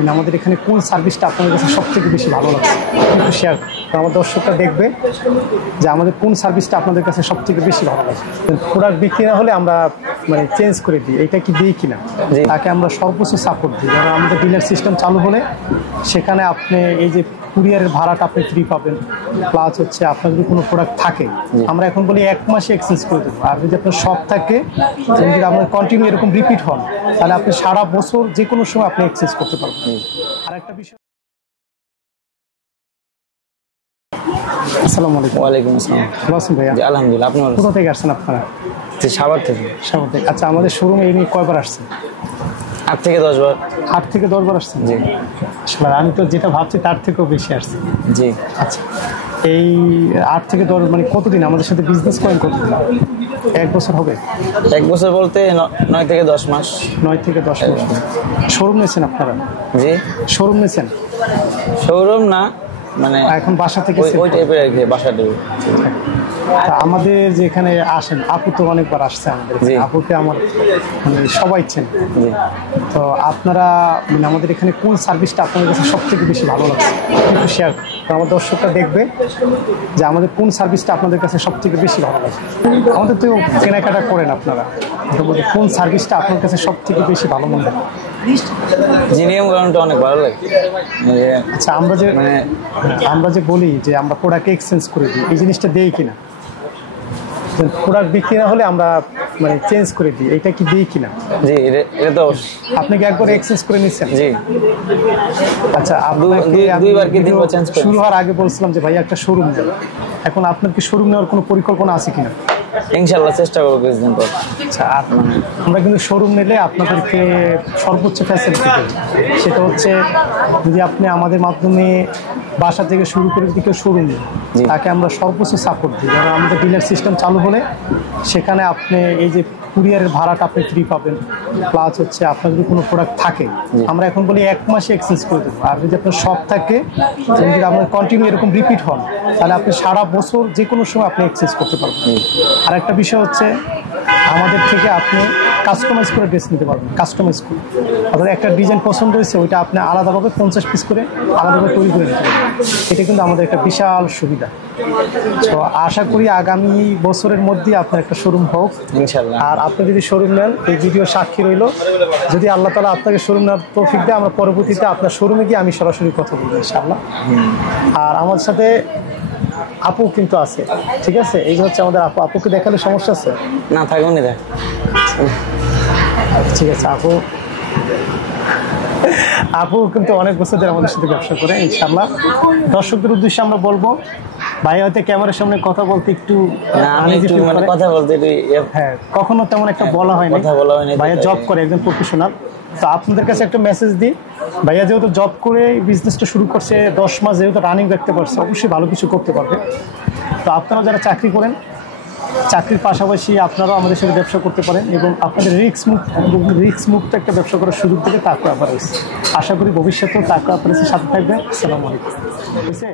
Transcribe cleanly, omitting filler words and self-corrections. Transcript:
মানে আমাদের এখানে কোন সার্ভিসটা আপনাদের কাছে সবথেকে বেশি ভালো লাগছে একটু শেয়ার আমার দর্শকরা দেখবে যে আমাদের কোন সার্ভিসটা আপনাদের কাছে সবথেকে বেশি ভালো লাগে। প্রোডাক্ট বিক্রি না হলে আমরা মানে চেঞ্জ করে দিই, এটা কি দিই কিনা তাকে আমরা সর্বোচ্চ সাপোর্ট দিই। কারণ আমাদের ডিলার সিস্টেম চালু হলে সেখানে আপনি এই যে কুরিয়ারের ভাড়াটা আপনি ফ্রি পাবেন, প্লাস হচ্ছে আপনার যদি কোনো প্রোডাক্ট থাকে আমরা এখন বলি 1 মাসে এক্সচেঞ্জ করে দেবো। আর যদি আপনার শপ থাকে যদি আপনার কন্টিনিউ এরকম রিপিট হন তাহলে আপনি সারা বছর যে কোনো সময় আপনি এক্সচেঞ্জ করতে পারবেন। আর একটা বিষয়, আসসালামু আলাইকুম। ওয়ালাইকুম আসসালাম। ভালো আছেন ভাইয়া? জি আলহামদুলিল্লাহ। আপনি কোথা থেকে আসছেন আপনারা? জি সাভার থেকে। সাভার থেকে। আচ্ছা, আমাদের শোরুমে এই নিয়ে কয়বার আসছেন? 8 থেকে 10 বার। 8 থেকে 10 বার আসছেন? জি। আসলে আমি তো যেটা ভাবছি তার থেকেও বেশি আসছে। জি। আচ্ছা, এই 8 থেকে 10 মানে কতদিন আমাদের সাথে বিজনেস করেন? কতদিন? 1 বছর হবে? 1 বছর বলতে 9 থেকে 10 মাস। 9 থেকে 10 মাস। শোরুম নিয়েছেন আপনারা? জি। শোরুম নিয়েছেন? শোরুম না, মানে এখন বাসা থেকে ওই টাইপের আর কি, বাসা টাইপের। আমাদের যে এখানে আসেন, আপু তো অনেকবার আসছে আমাদের, আপুকে আমার মানে সবাই চেন। তো আপনারা মানে আমাদের এখানে কোন সার্ভিসটা আপনাদের কাছে সবথেকে বেশি ভালো লাগছে একটু শেয়ার আমার দর্শকরা দেখবে যে আমাদের কোন সার্ভিসটা আপনাদের কাছে সবথেকে বেশি ভালো লাগে। আমাদের তো কেনাকাটা করেন আপনারা, কোন সার্ভিসটা আপনার কাছে সবথেকে বেশি ভালো মনে হয়? জিনিয়াম গ্রাউন্ডটা অনেক ভালো লাগে। আচ্ছা, আমরা যে বলি যে আমরা প্রোডাক্ট এক্সচেঞ্জ করে দিই, এই জিনিসটা দেই কিনা? প্রোডাক্ট বিক্রি না হলে আমরা মানে চেঞ্জ করে দিই, এটা কি দিই কিনা? জি, এটা তো আপনি কি একবার এক্সচেঞ্জ করে নিচ্ছেন? জি। আচ্ছা, দুইবার কি তিনবার চেঞ্জ করে। শুরু হওয়ার আগে বলছিলাম যে ভাই একটা শোরুম দেন, এখন আপনার কি শোরুম নেওয়ার কোনো পরিকল্পনা আছে কিনা? ইনশাআল্লাহ চেষ্টা করবো কিছুদিন পর। আচ্ছা, আমরা কিন্তু শোরুম নিলে আপনাদেরকে সর্বোচ্চ ফ্যাসিলিটি দেব। সেটা হচ্ছে যদি আপনি আমাদের মাধ্যমে বাসা থেকে শুরু করে যদি কেউ শোরুম নেন তাকে আমরা সর্বোচ্চ সাপোর্ট দিই। কারণ আমাদের ডিলার সিস্টেম চালু হলে সেখানে আপনি এই যে কুরিয়ারের ভাড়াটা আপনি ফ্রি পাবেন, প্লাস হচ্ছে আপনার যদি কোনো প্রোডাক্ট থাকে আমরা এখন বলি 1 মাসে এক্সচেঞ্জ করে দেবো। আর যদি আপনার শপ থাকে যদি আপনার কন্টিনিউ এরকম রিপিট হন তাহলে আপনি সারা বছর যে কোনো সময় আপনি এক্সচেঞ্জ করতে পারবেন। আর একটা বিষয় হচ্ছে আমাদের থেকে আপনি কাস্টমাইজ করে ড্রেস নিতে পারবেন, কাস্টমাইজ করে আপনার একটা ডিজাইন পছন্দ হয়েছে ওইটা আপনি আলাদাভাবে 50 পিস করে আলাদাভাবে তৈরি করে নিতে পারবেন। এটা কিন্তু আমাদের একটা বিশাল সুবিধা। তো আশা করি আগামী বছরের মধ্যে আপনার একটা শোরুম হোক ইনশাআল্লাহ। আর আপনি যদি শোরুম নেন এই ভিডিও সাক্ষী রইল, যদি আল্লাহ তাআলা আপনাকে শোরুম নেওয়ার তৌফিক দেয় আমরা পরবর্তীতে আপনার শোরুমে গিয়ে আমি সরাসরি কথা বলবো ইনশাআল্লাহ। আর আমার সাথে আপু কিন্তু আছে, ঠিক আছে? এই যে হচ্ছে আমাদের আপু, আপুকে দেখালে সমস্যা আছে? না, থাকবেন না। ঠিক আছে, আপু কিন্তু অনেক বছর ধরে আমাদের সাথে ব্যবসা করে। ইনশাআল্লাহ দর্শকদের উদ্দেশ্যে আমরা বলবো, ভাই হয়তো ক্যামেরার সামনে কথা বলতে একটু মানে কথা বলতে হ্যাঁ কখনো তেমন একটা বলা হয় না, ভাইয়া জব করে একজন প্রফেশনাল। তো আপনাদের কাছে একটা মেসেজ দিই, ভাইয়া যেহেতু জব করে বিজনেসটা শুরু করছে 10 মাস যেহেতু রানিং রাখতে পারছে, অবশ্যই ভালো কিছু করতে পারবে। তো আপনারা যারা চাকরি করেন, চাকরির পাশাপাশি আপনারাও আমাদের সাথে ব্যবসা করতে পারেন এবং আপনাদের রিস্ক মুক্ত একটা ব্যবসা করার সুযোগ থেকে তারপর আবার আশা করি ভবিষ্যতেও তারপর আপনার সাথে থাকবেন। আসসালামু আলাইকুম। ঠিক আছে।